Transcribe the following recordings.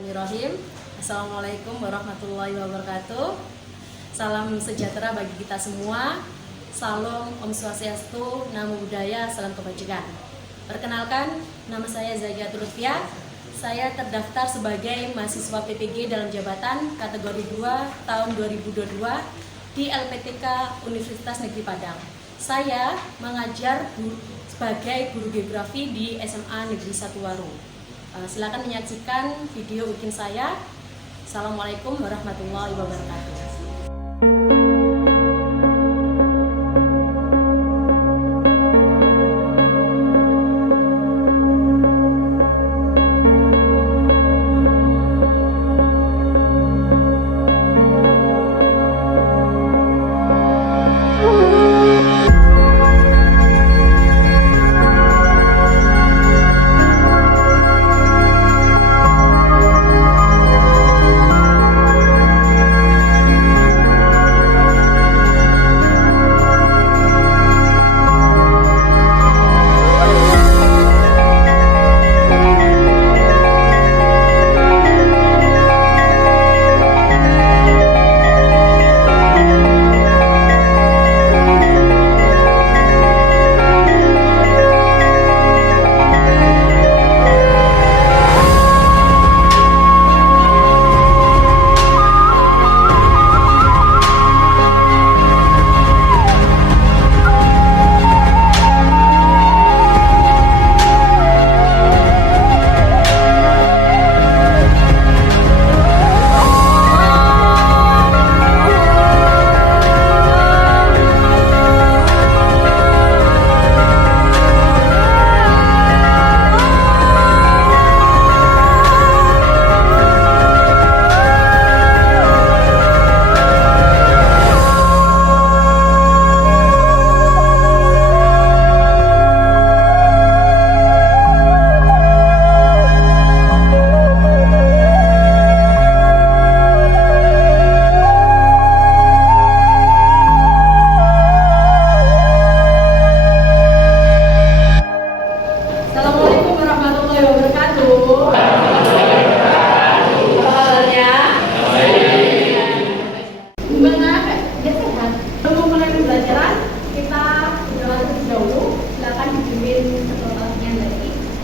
Bismillahirrahmanirrahim. Assalamualaikum warahmatullahi wabarakatuh. Salam sejahtera bagi kita semua. Salam Om Swastiastu, Namo Buddhaya, salam kebajikan. Perkenalkan, nama saya Zaigatul Lutfiah. Saya terdaftar sebagai mahasiswa PPG dalam jabatan kategori 2 tahun 2022 di LPTK Universitas Negeri Padang. Saya mengajar sebagai guru geografi di SMA Negeri 1 Waru. Silakan menyaksikan video bikin saya. Assalamualaikum warahmatullahi wabarakatuh.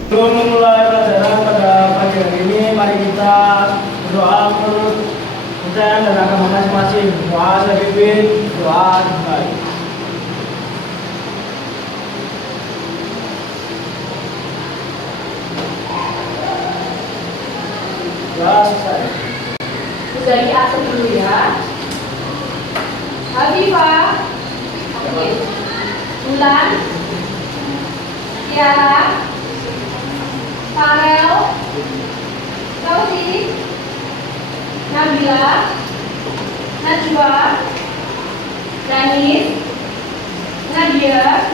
Sebelum memulai pelajaran pada pagi hari ini, mari kita berdoa menurut kepercayaan dan agama masing-masing. Doa saya pimpin, doa dimulai. Doa selesai. Sudah diatur dulu ya. Habibah, Bulan, Tiara, Farel, Kausi, Nabila, Najwa, Danis, Nadia.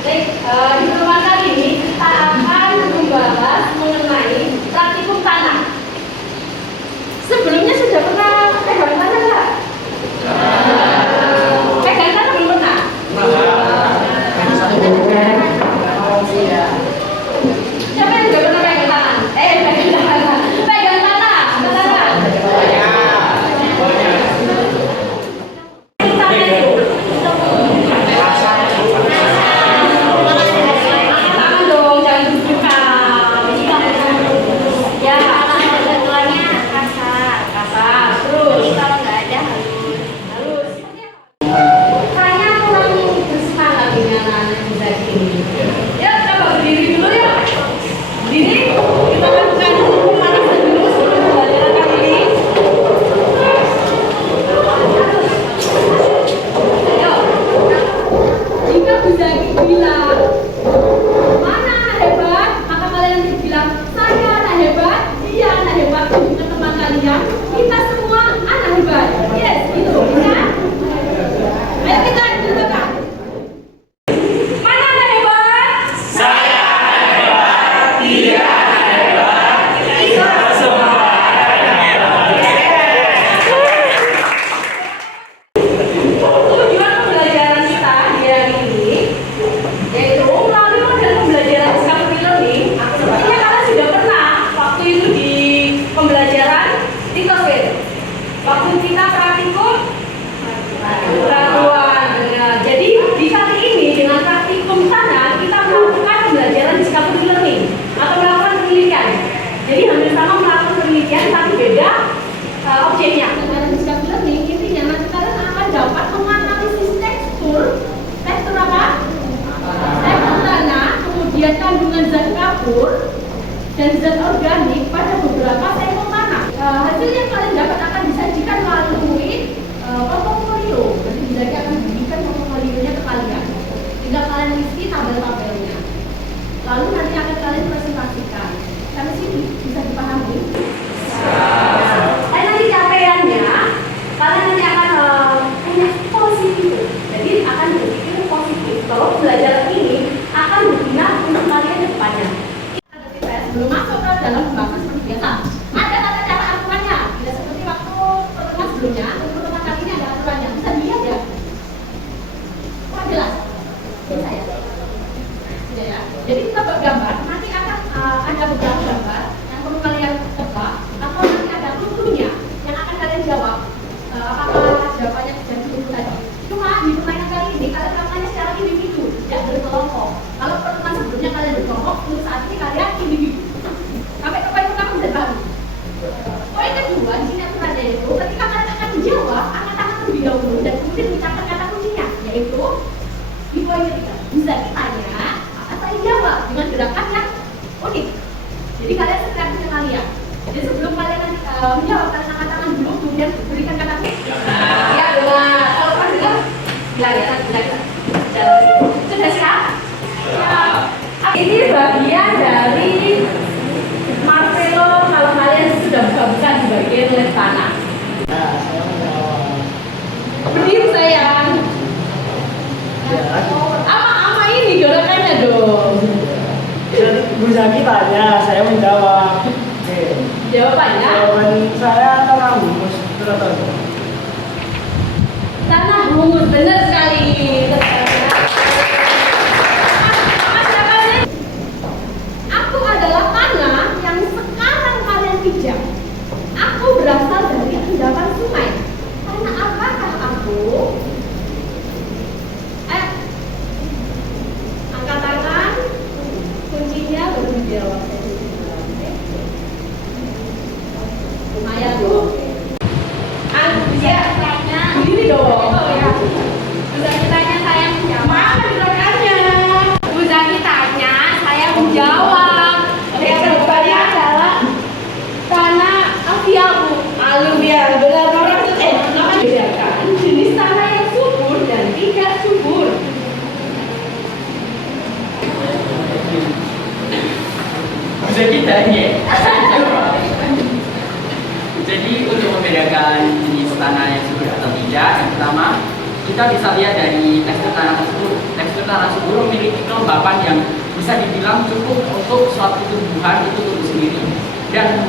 Baik, di pertemuan kali ini kita akan membahas mengenai praktikum tanah. Sebelumnya sudah pernah pegang tanah nggak? Pegang tanah belum pernah? Siapa yang sudah pernah pegang tanah? Pegang tanah. Pegang tanah. Tanah itu. kapur dan zat organik pada beberapa sampel tanah. Hasil yang kalian dapat akan disajikan melalui portofolio. Nanti Zaki akan berikan portofolionya ke kalian. Tinggal kalian isi tabel-tabelnya. Lalu nanti akan kalian presentasikan. Sampai sini bisa dipahami? Nanti capaiannya, kalian nanti akan punya positif. Jadi akan berpikir positif. Kalau belajar ini akan berguna untuk kalian ke depannya. Belum masuk ke dalam pembahasan seperti biasa. Ada tata cara aturannya. Tidak seperti waktu pertemuan sebelumnya. Untuk pertemuan kali ini ada aturannya. Bisa dilihat ya? Wah, jelas. Bisa ya? Tidak ya? Jadi kita bergambar. Nanti akan ada beberapa gambar yang perlu kalian tebak. Atau nanti ada clue-nya yang akan kalian jawab. Apakah jawabannya sudah ditunggu tadi? Cuma di pertanyaan kali ini kalian melakukannya secara individu, tidak berkelompok. Kalau pertemuan sebelumnya kalian berkelompok, untuk saat ini kalian individu. Sampai ke poin pertama sudah tahu. Poin kedua di sini aturannya itu ketika kalian akan menjawab, angkat tangan terlebih dahulu dan kemudian mengucapkan kata kuncinya, yaitu di poin ketiga. Bisa ditanya, akan saya jawab dengan gerakan yang unik. Jadi kalian setiap punya kalian. Jadi sebelum kalian nanti menjawab, kalian angkat tangan dulu, kemudian berikan kata kunci. Ya, benar. Kalau kan bilang, bilang. Sudah siap? Ini bagian dari Marvelo kalau kalian sudah buka-buka di bagian lab tanah. Nah, saya menjawab. Berdiri sayang. Ya, Ama ini gerakannya dong. jadi Bu Zaki tanya, saya menjawab. Oke. Jawabannya Jawaban saya tanah humus terus. tanah humus, benar sekali. Aku adalah tanah yang sekarang kalian pijak. Aku berasal dari endapan sungai. Karena apakah aku? Angkat tangan. Kuncinya baru dijawab. Lumayan loh. Bisa tanya. Begini dong. Bisa ditanya saya menjawab. Mana gerakannya? Bisa ditanya saya menjawab. Jawabannya adalah tanah aluvial. Aluvial benar benar bedakan jenis tanah yang subur dan tidak subur. Bisa kita ya. Jadi untuk membedakan jenis tanah yang subur atau tidak, yang pertama kita bisa lihat dari tekstur tanah tersebut. Tekstur tanah subur memiliki kelembapan yang bisa dibilang cukup untuk suatu tumbuhan itu tumbuh sendiri. Dan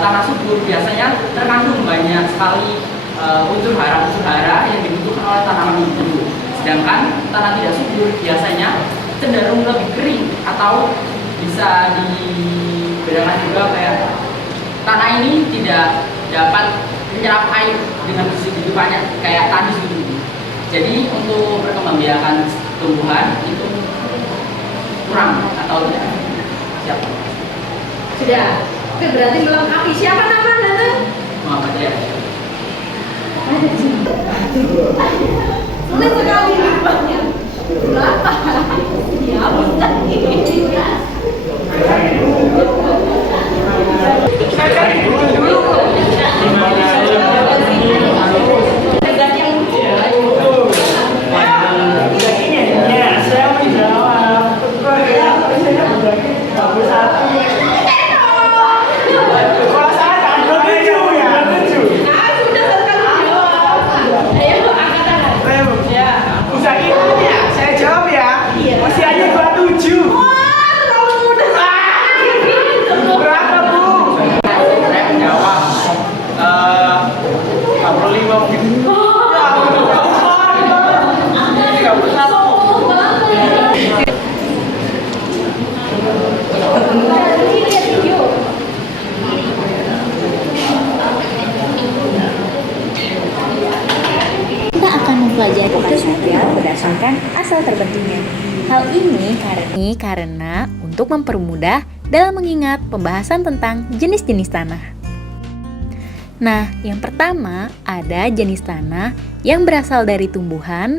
tanah subur biasanya terkandung banyak sekali unsur hara yang dibutuhkan oleh tanaman itu. Sedangkan tanah tidak subur biasanya cenderung lebih kering atau bisa dibedakan juga kayak tanah ini tidak dapat menyerap air dengan begitu banyak kayak tandus gitu. Jadi untuk perkembangbiakan tumbuhan itu kurang atau tidak siap. Sudah. Oke, berarti melengkapi. Siapa nama Anda? Muhammad ya. Sulit sekali rupanya. Berapa? Ya, bentar ini. Saya menjawab. Bagus satu. Kalau saya tak 27 ya, 27. Sudah selesai jawab. Ayo, angkat tangan. Ya. Usah ya, saya jawab ya. Iya. Usianya 27. Wah, terlalu mudah. Berapa, Bu? Saya menjawab 45 mungkin. Kita akan mempelajari kota sosial berdasarkan asal terbentuknya. Hal ini karena untuk mempermudah dalam mengingat pembahasan tentang jenis-jenis tanah. Nah, yang pertama ada jenis tanah yang berasal dari tumbuhan,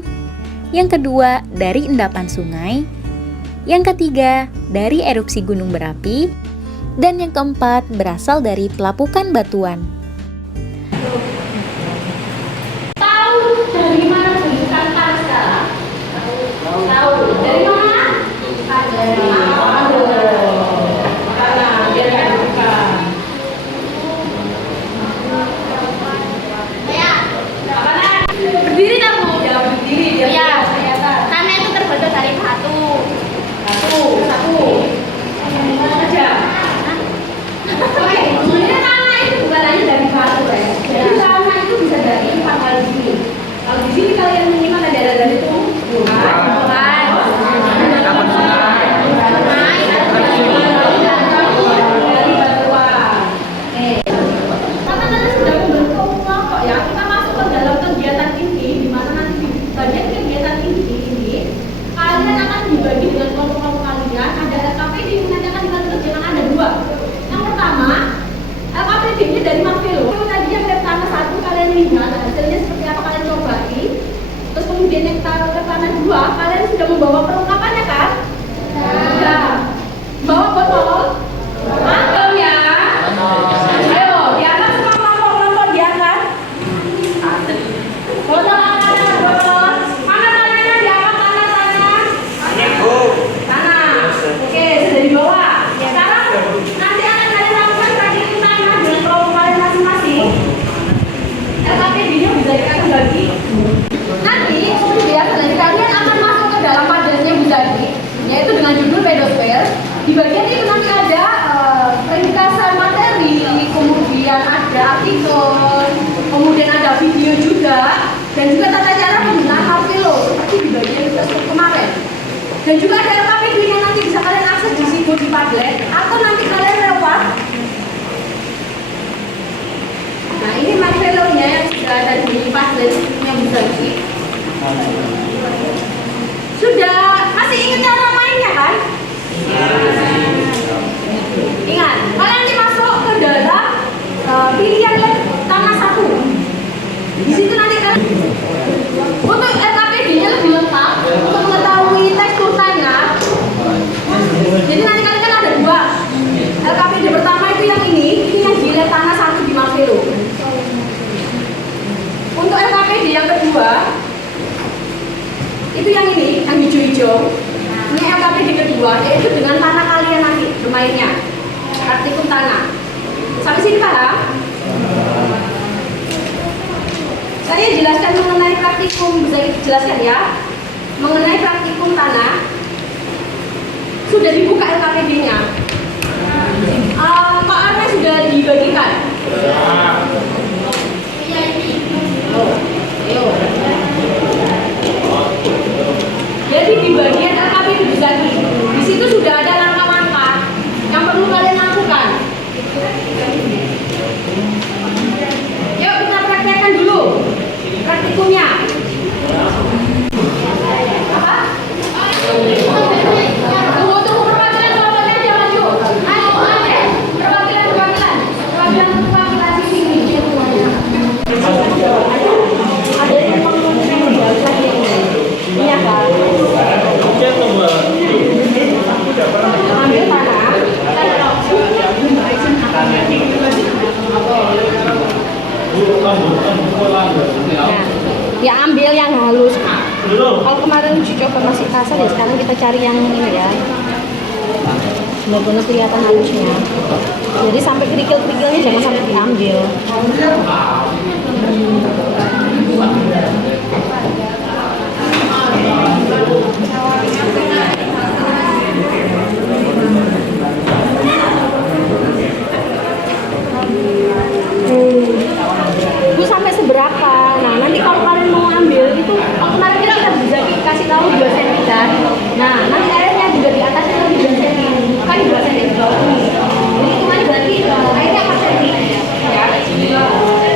yang kedua dari endapan sungai, Yang ketiga, dari erupsi gunung berapi. Dan yang keempat, berasal dari pelapukan batuan. Tahu dari mana bentukan tanah sekarang? Tahu. Dari mana? Dari tanah. Biar nggak dibuka. Berdiri kamu. Ya berdiri. Biar kelihatan. Tanah itu terbentuk dari batu. Satu. Mana aja? Oke, sebenarnya tanah itu bukan hanya dari batu ya. Jadi tanah itu bisa dari empat hal di sini. Kalau di sini kalian menyimak ada dari itu, Tanah sudah membentuk kelompok ya. Kita masuk ke dalam kegiatan ini, di mana nanti di bagian kegiatan ini kalian akan dibagi dengan kelompok-kelompok kalian. Ada LKPD yang nanti akan kalian kerjakan ada dua. Yang pertama, LKPD-nya dari Marvelo. Tadi yang lab tanah 1 kalian lihat hasilnya seperti apa kalian cobain. Terus kemudian yang lab tanah 2 kalian sudah membawa perlengkapannya kan? Sudah. Bawa botol. Mantap ya. Ayo, diangkat semua kelompok-kelompok diangkat. Botol angkat, botol. Mana tanahnya diangkat tanah. Tanah. Oke, sudah dibawa. Sekarang nanti akan kalian lakukan praktikum tanah dengan kelompok kalian masing-masing. LKPD-nya bisa dikasih bagi. Nanti kemudian kalian akan masuk ke dalam majalahnya Bu Zaki, yaitu dengan judul pedosfer. Di bagian itu nanti ada ringkasan materi, kemudian ada artikel, kemudian ada video juga, dan juga tata cara penggunaan Marvelo seperti di bagian textbook kemarin. Dan juga ada LKPD yang nanti bisa kalian akses di situ di Padlet, atau nanti kalian lewat. Nah ini Marvelo-nya yang sudah ada di Padlet yang bisa di. Sudah masih ingat cara mainnya kan? Ingat, kalian nanti masuk ke dalam pilihan lab tanah 1. Di situ nanti kalian untuk LKPD-nya lebih lengkap untuk mengetahui tekstur tanah. Jadi nanti kalian kan ada dua. LKPD pertama itu yang ini yang di lab tanah 1 di Marvelo. Untuk LKPD yang kedua itu yang ini, yang hijau-hijau. Ini LKPD kedua, yaitu dengan tanah kalian nanti bermainnya. Praktikum tanah. Sampai sini paham? Saya jelaskan mengenai praktikum, bisa dijelaskan ya. Mengenai praktikum tanah, sudah dibuka LKPD-nya. PR-nya sudah dibagikan. Jadi di bagian LKPD bisa di situ sudah ada langkah-langkah yang perlu kalian lakukan. Yuk kita praktekkan dulu praktikumnya. Apa? Tunggu perwakilan kelompoknya aja maju. Ayo, perwakilan sini. Ada yang iya kan? Ambil tanah. Ya ambil yang halus. Kalau kemarin uji coba masih kasar ya, sekarang kita cari yang ini ya. Benar-benar kelihatan halusnya. Jadi sampai kerikil-kerikilnya jangan sampai diambil. Bu sampai seberapa? Nah nanti kalau kalian mau ambil itu kemarin kita bisa kasih tahu 2 cm kan. Nah nanti airnya juga di atasnya lebih 2 cm, bukan 2 cm di bawah ini. Jadi itu kan berarti airnya 4 cm ya.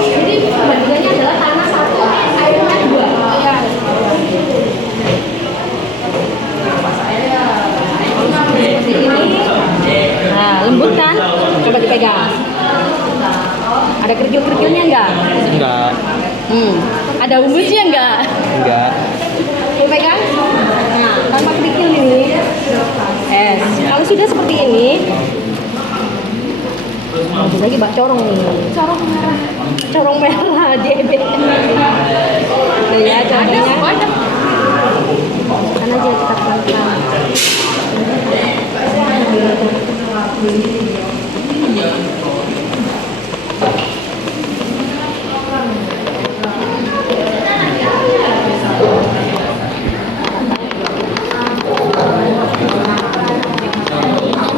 Jadi pembagiannya adalah tanah 1, airnya 2 ya. Seperti ini. Nah lembut kan? Coba dipegang. Ada kerikil-kerikilnya enggak? Enggak. Ada humusnya enggak? Enggak. Pegang? Nah, tanpa kerikil ini S. Kalau sudah seperti ini, lanjut lagi Mbak corong nih. Corong merah DB. Nah, ya contohnya. Kan aja kita pelan-pelan.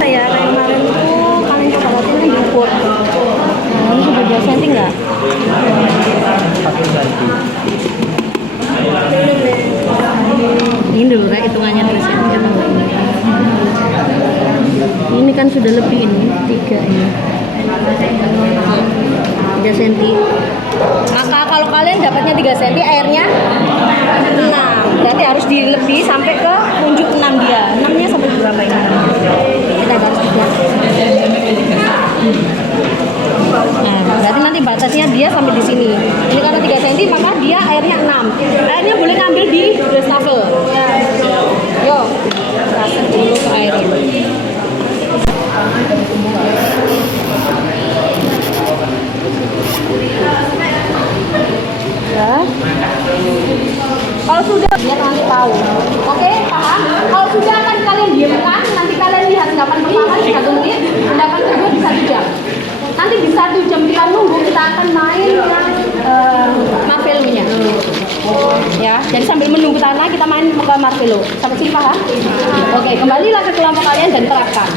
Ya kayak kemarin tuh kalian coba liatin kan diukur. Nah, ini sudah 2 cm nggak? Ini dulu Rek, hitungannya 2 cm atau enggak ini? Ini kan sudah lebih ini 3 ini. 3 cm. Maka kalau kalian dapatnya 3 cm, airnya 6. Berarti harus dilebih sampai ke unjuk 6 dia. 6-nya sampai berapa ini? Kita garis tiga. Nah, berarti nanti batasnya dia sampai di sini. Ini karena 3 cm, maka dia airnya 6. Airnya boleh ngambil di wastafel. Yo, kasih dulu ke air. Ya. Kalau sudah biar nanti tahu. Oke, paham? Kalau sudah akan kalian diamkan, nanti kalian lihat endapan pertama di 1 menit, endapan kedua di 1 jam. Nanti di 1 jam kita nunggu, kita akan main marvellonya. Ya, jadi sambil menunggu tanah kita main ke marvello. Sampai sini paham? Oke, kembalilah ke kelompok kalian dan terapkan.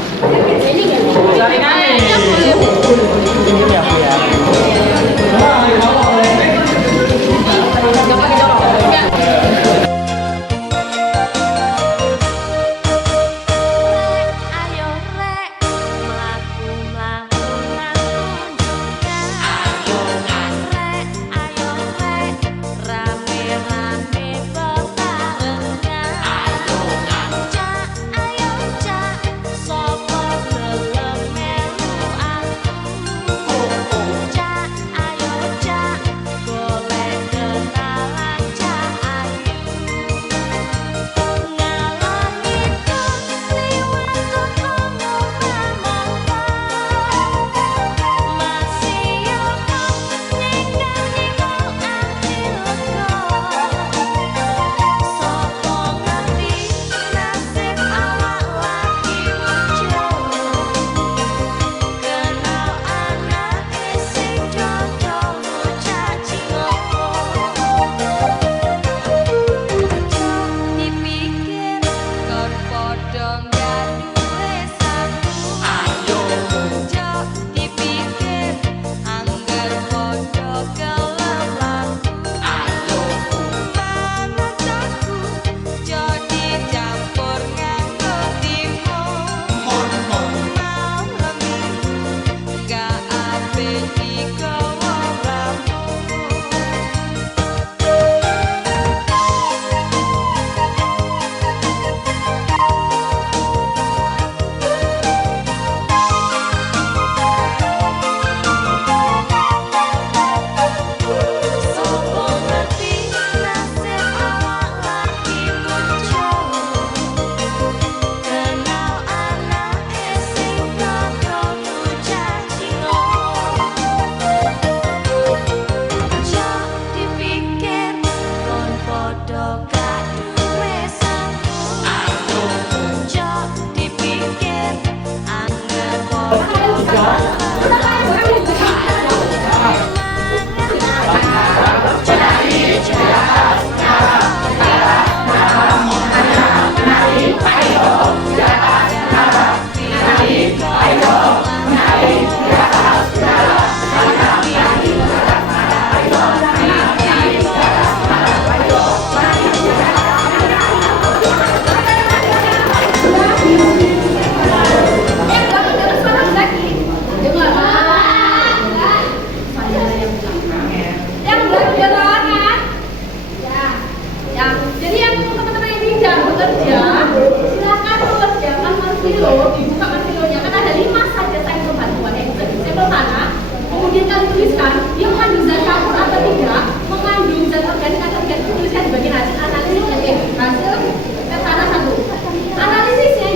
Analisisnya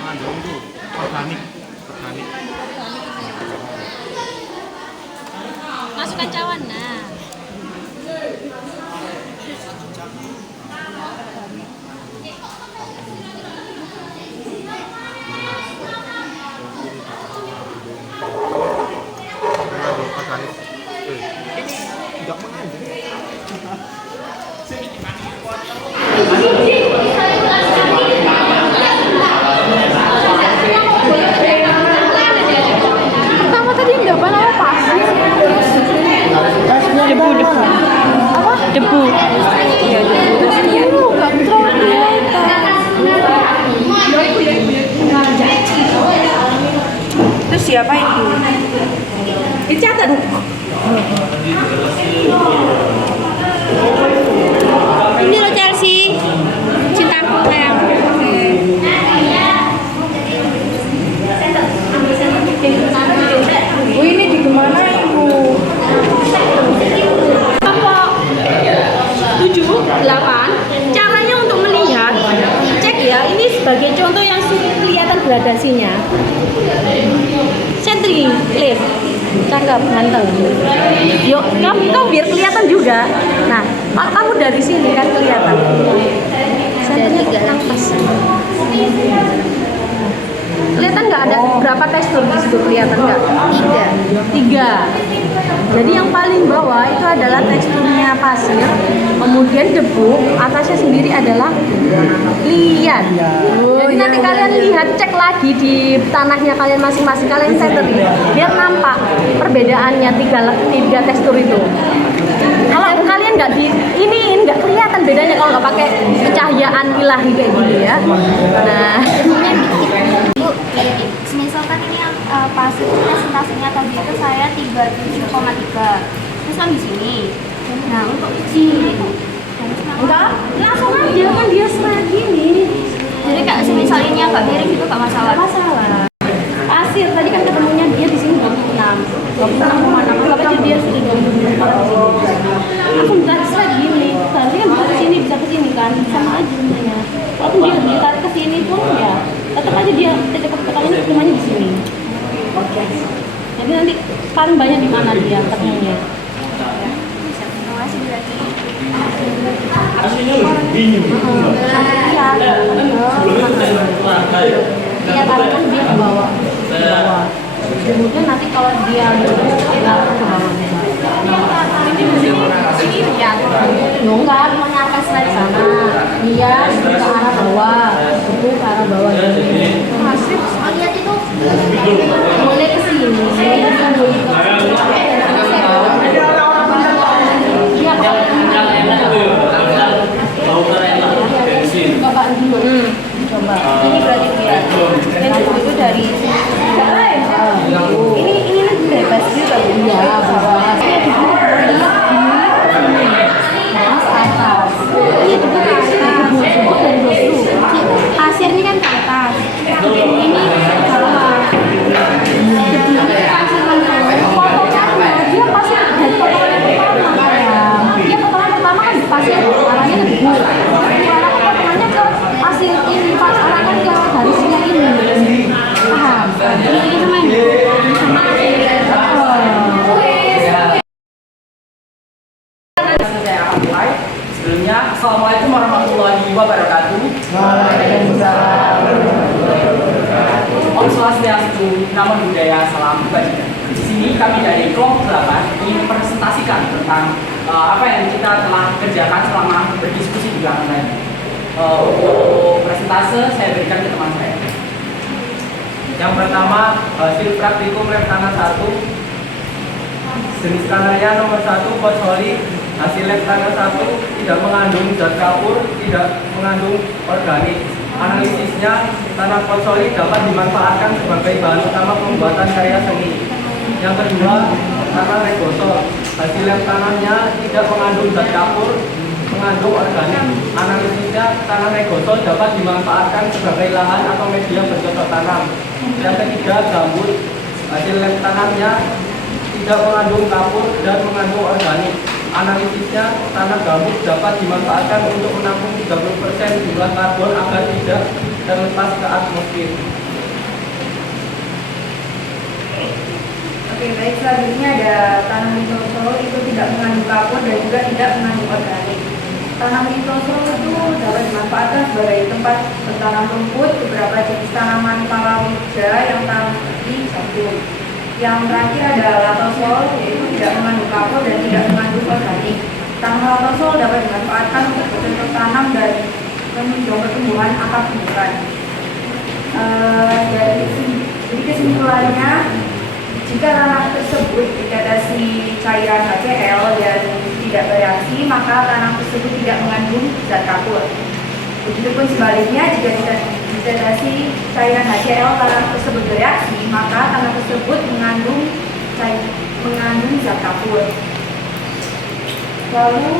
mengandung itu organik. Masukkan cawan. Nah. Mengandung organik. Tidak mengandung. Pertama tadi yang depan apa pasir? Debu. Apa? Debu. Iya, debu. Nggak terlalu Itu siapa itu? dicatat. Ini loh Chelsea, cintaku sayang. Oh, ini di mana ibu? Kelompok 7, 8. Caranya untuk melihat, cek ya, ini sebagai contoh yang sulit kelihatan gradasinya. Sentri, lift, cakep, ganteng. Yuk, kamu biar kelihatan juga. Nah, kamu dari sini kan kelihatan. Sentrinya gak nafas. Kelihatan nggak ada berapa tekstur di situ, kelihatan nggak? 3. Jadi yang paling bawah itu adalah teksturnya pasir, kemudian debu, atasnya sendiri adalah liat. Jadi nanti kalian lihat, cek lagi di tanahnya kalian masing-masing, kalian setting biar nampak perbedaannya tiga tekstur itu. Kalau kalian nggak ini nggak kelihatan bedanya kalau nggak pakai pencahayaan ilahi kayak gini ya. Nah. Bu, misalkan ini yang pasir presentasinya tadi itu saya 37,3. Terus kan di sini. Nah, untuk sini Enggak, langsung aja kan dia serah gini. jadi kayak semisal ini agak miring gitu gak masalah. Masalah. Pasir tadi kan ketemunya dia di sini 26,6. Anggap aja dia sudah 26 kalau di sini. Langsung serah gini. Seharusnya kan bisa ke sini, bisa ke sini kan, sama aja sebenarnya. Walaupun dia ditarik ke sini pun ya, tetap aja dia cepat ketemunya ketemunya di sini. Oke. Jadi nanti paling banyak di mana dia ketemunya? Terima kasih berarti. Lihat arahkan dia ke bawah. Kemudian nanti kalau dia arahkan ke bawah. Ini lihat. Enggak, mengarahkan slide sana. Dia ke arah bawah. Itu ke arah bawah. Masih lihat itu. Boleh ke sini. Coba dulu. Coba. Ini berarti dia. Itu dari Ini bebas juga ya, bebas. Mas atas. Iya, coba dari dulu. pasir ini kan ke atas. Ini ke bawah. Ini pasir Potongannya dia pasti dari potongan pertama ya. Dia potongan pertama kan pasti arahnya ke debu. Arah potongannya ke pasir ini pas arahnya ke garisnya ini. Paham? ini sama ini. Sebelumnya, Assalamualaikum warahmatullahi wabarakatuh. Om Swastiastu, Namo Buddhaya, Salam Kebajikan. Di sini kami dari kelompok 8 ingin presentasikan tentang apa yang kita telah kerjakan selama berdiskusi di belakang tadi. Untuk presentase saya berikan ke teman saya. Yang pertama, hasil praktikum lab tanah 1, jenis tanahnya nomor 1 fosfori. Hasil lab tanah 1 tidak mengandung zat kapur, tidak mengandung organik. Analisisnya, tanah fosfori dapat dimanfaatkan sebagai bahan utama pembuatan karya seni. Yang kedua, tanah regosol. Hasil lab tanahnya tidak mengandung zat kapur, mengandung organik. Analisisnya, tanah regosol dapat dimanfaatkan sebagai lahan atau media bercocok tanam. Yang ketiga, gambut. Hasil lab tanahnya tidak mengandung kapur dan mengandung organik. Analisisnya, tanah gambut dapat dimanfaatkan untuk menampung 30% jumlah karbon agar tidak terlepas ke atmosfer. Oke, baik. Selanjutnya ada tanah mitosol, itu tidak mengandung karbon dan juga tidak mengandung organik. Tanah mitosol itu dapat dimanfaatkan sebagai tempat bertanam rumput beberapa jenis tanaman palawija yang tanam di sorghum. Yang terakhir ada latosol, yaitu tidak mengandung karbon dan tidak mengandung organik. Tanah latosol dapat dimanfaatkan untuk bercocok tanam dan menunjang pertumbuhan akar tumbuhan. Jadi kesimpulannya, jika tanah tersebut ditetesi cairan HCl dan tidak bereaksi, maka tanah tersebut tidak mengandung zat kapur. Begitupun sebaliknya, jika ditetesi cairan HCl tanah tersebut bereaksi, maka tanah tersebut mengandung zat kapur. Lalu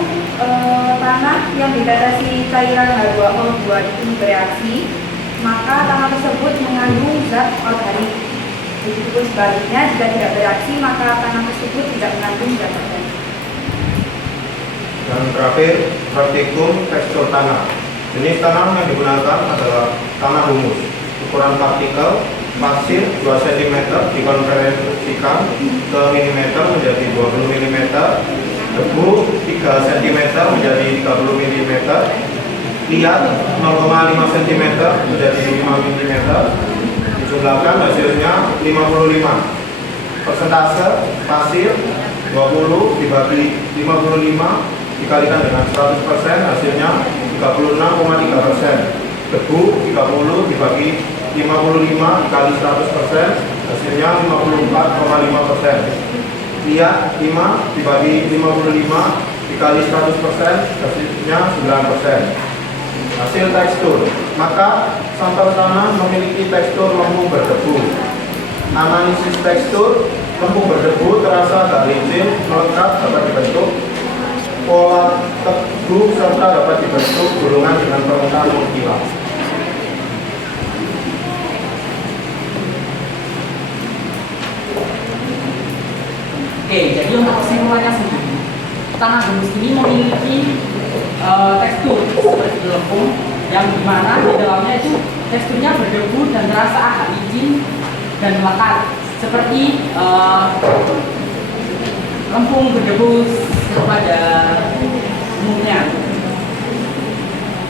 tanah yang ditetesi cairan H2O2 itu bereaksi, maka tanah tersebut mengandung zat organik. Begitupun sebaliknya, jika tidak bereaksi, maka tanah tersebut tidak mengandung zat organik. Dan terakhir, praktikum tekstur tanah. Jenis tanah yang digunakan adalah tanah humus. Ukuran partikel pasir 2 cm dikonversikan ke milimeter menjadi 20 mm, debu 3 cm menjadi 30 mm, liat 0,5 cm menjadi 5 mm, dijumlahkan hasilnya 55. Persentase pasir 20 dibagi 55 dikalikan dengan 100% hasilnya 36,3%. Debu 30 dibagi 55 dikali 100% hasilnya 54,5%. Liat 5 dibagi 55 dikali 100% hasilnya 9%. Hasil tekstur, maka sampel tanah memiliki tekstur lempung berdebu. Analisis tekstur lempung berdebu terasa agak licin, melekat dapat dibentuk pola teguh serta dapat dibentuk gulungan dengan permukaan mengkilap. Oke, jadi untuk kesimpulannya sendiri, tanah gembus ini memiliki tekstur seperti lempung yang dimana di dalamnya itu teksturnya berdebu dan terasa agak licin dan melekat seperti lempung berdebu pada umumnya.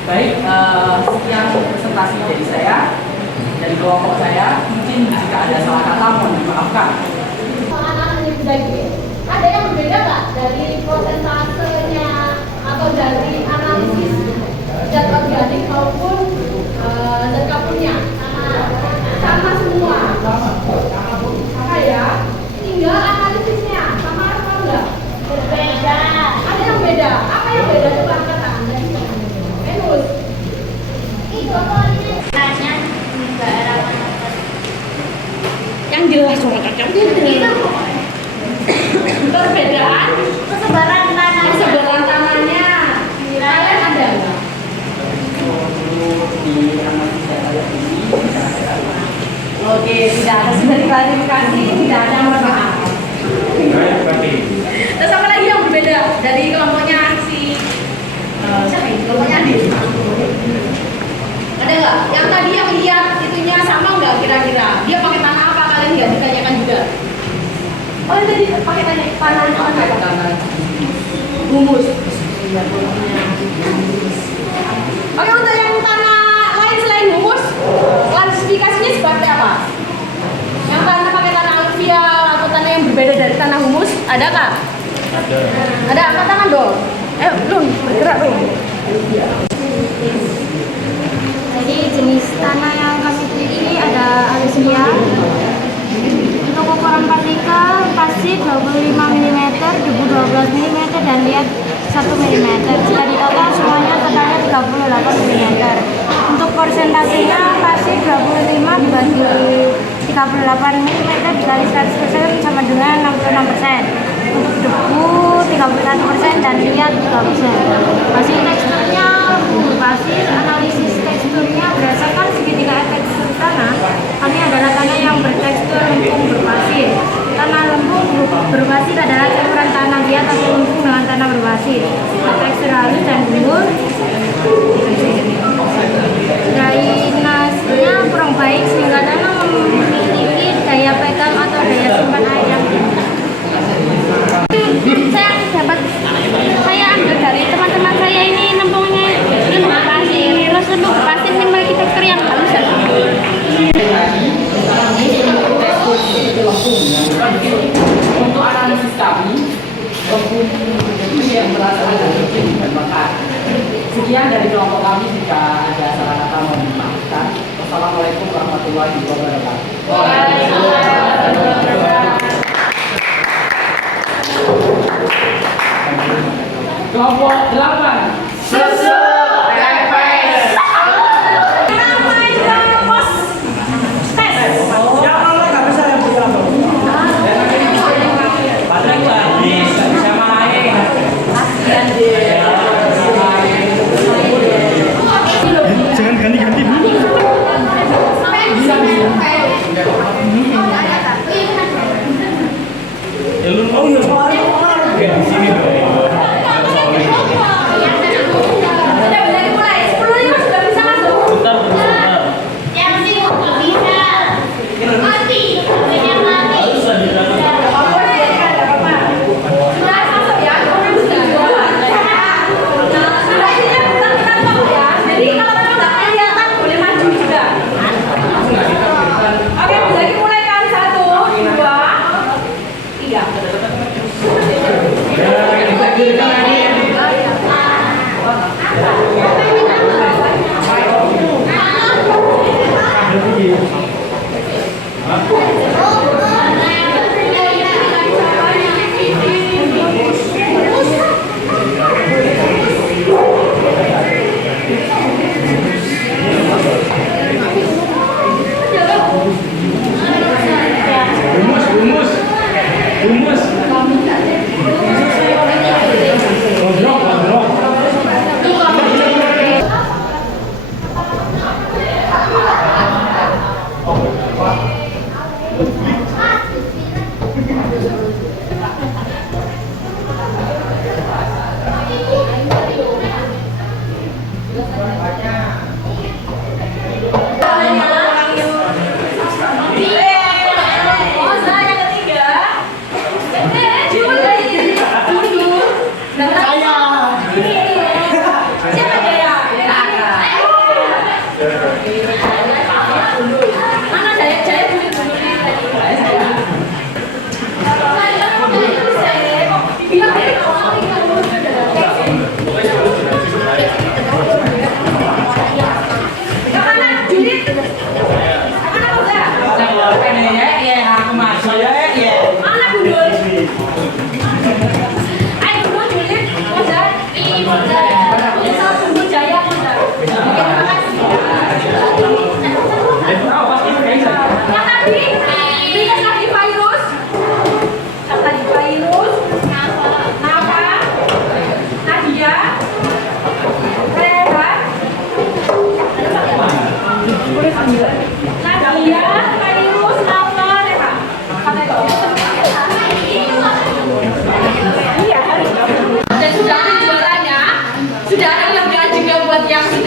Baik, sekian presentasi dari saya, dari kelompok saya. Mungkin jika ada salah kata mohon dimaafkan. Ada yang berbeda nggak dari prosentasenya atau dari analisis zat organik maupun zat kapurnya? Sama semua. Sama ya. Tinggal analisisnya sama atau enggak? Berbeda. Ada yang beda. Apa yang beda? Coba angkat tangan. Enus. Itu tanya daerah mana? Yang jelas dong kakak. Perbedaan kesebaran tanahnya. Kalian ada nggak? Oke, tidak ada. Sudah diklarifikasi, tidak ada yang berbeda. Terus apa lagi yang berbeda dari kelompoknya si siapa ini? Kelompoknya Andi. Ada nggak? Yang tadi yang lihat itunya sama nggak kira-kira? Dia pakai tanah apa? Kalian nggak ditanyakan juga? Oh, yang tadi pakai tanah apa? Tanah humus. Oke, untuk yang tanah lain selain humus, klasifikasinya seperti apa? Yang tanah pakai tanah aluvial atau tanah yang berbeda dari tanah humus, ada kah? Ada. Ada, angkat tangan dong. Belum bergerak dong. Jadi jenis tanah yang kami pilih ini ada aluvial. Untuk ukuran partikel pasir 25 mm, debu 12 mm, dan liat 1 mm. Jika ditotal semuanya totalnya 38 mm. Untuk persentasenya pasir 25 dibagi 38 mm dikali 100% sama dengan 66%. Untuk debu 31% dan liat 3%. Hasil teksturnya pasir, analisis teksturnya berdasarkan segitiga efek tanah. Kami adalah tanah yang bertekstur lempung berpasir. Tanah lempung berpasir adalah campuran tanah liat atau lempung dengan tanah berpasir. warahmatullahi wabarakatuh. Kelompok 8.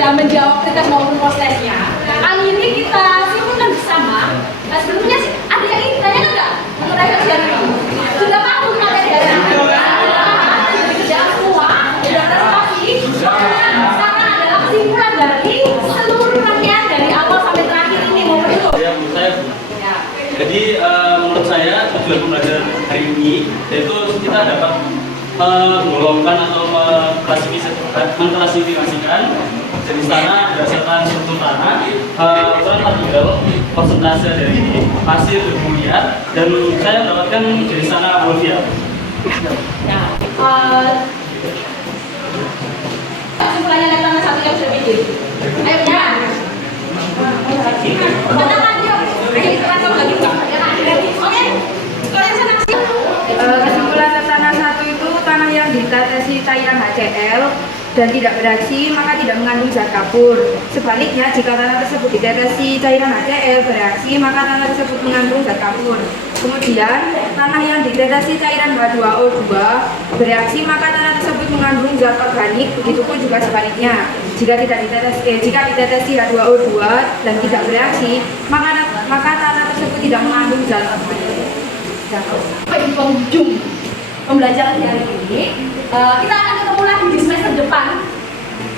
Menjawab kritik maupun prosesnya. Kali ini kita simpulkan bersama. Nah, sebelumnya sih ada yang ingin ditanyakan nggak mengenai kajian ini? Sudah paham materi hari ini? Sudah semua? Sudah presentasi? Sekarang adalah kesimpulan dari seluruh rangkaian dari awal sampai terakhir ini maupun itu. Ya, menurut saya. Ya. Jadi menurut saya tujuan pembelajaran hari ini yaitu kita dapat menggolongkan atau mengklasifikasikan jenis tanah berdasarkan struktur tanah, ukuran material, persentase dari pasir berkuliah, dan saya mendapatkan jenis tanah alluvial. Nah, kesimpulannya dari tanah satu yang sudah bikin. Ayo ya. Mana lagi? Kita lagi enggak? Oke. Kalian sana sih. Kesimpulan tanah satu itu tanah yang ditetesi cairan HCl dan tidak bereaksi maka tidak mengandung zat kapur. Sebaliknya jika tanah tersebut ditetesi cairan HCl bereaksi maka tanah tersebut mengandung zat kapur. Kemudian tanah yang ditetesi cairan H2O2 bereaksi maka tanah tersebut mengandung zat organik. Begitupun juga sebaliknya. Jika ditetesi H2O2 dan tidak bereaksi maka tanah tersebut tidak mengandung zat organik. Di penghujung pembelajaran hari ini, kita akan ketemu lagi di semester depan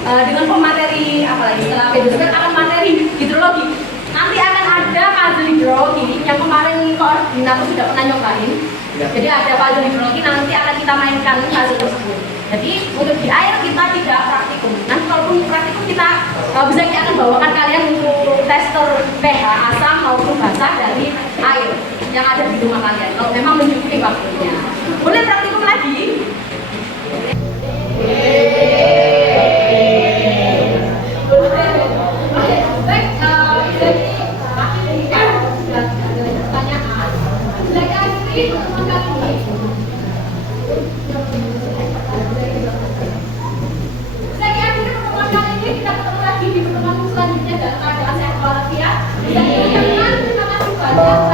dengan pemateri apa lagi? Setelah PDSP akan materi hidrologi. Nanti akan ada puzzle hidrologi yang kemarin koordinator sudah pernah nyobain. Jadi ada puzzle hidrologi, nanti akan kita mainkan puzzle tersebut. Jadi untuk di air kita tidak praktikum. Nanti kalaupun praktikum kita bisa kita akan bawakan kalian untuk tester pH asam maupun basah dari air yang ada di rumah kalian. Kalau memang mencukupi waktunya, boleh praktikum lagi. Kita ketemu lagi di pertemuan selanjutnya dalam keadaan sehat walafiat. Terima kasih banyak.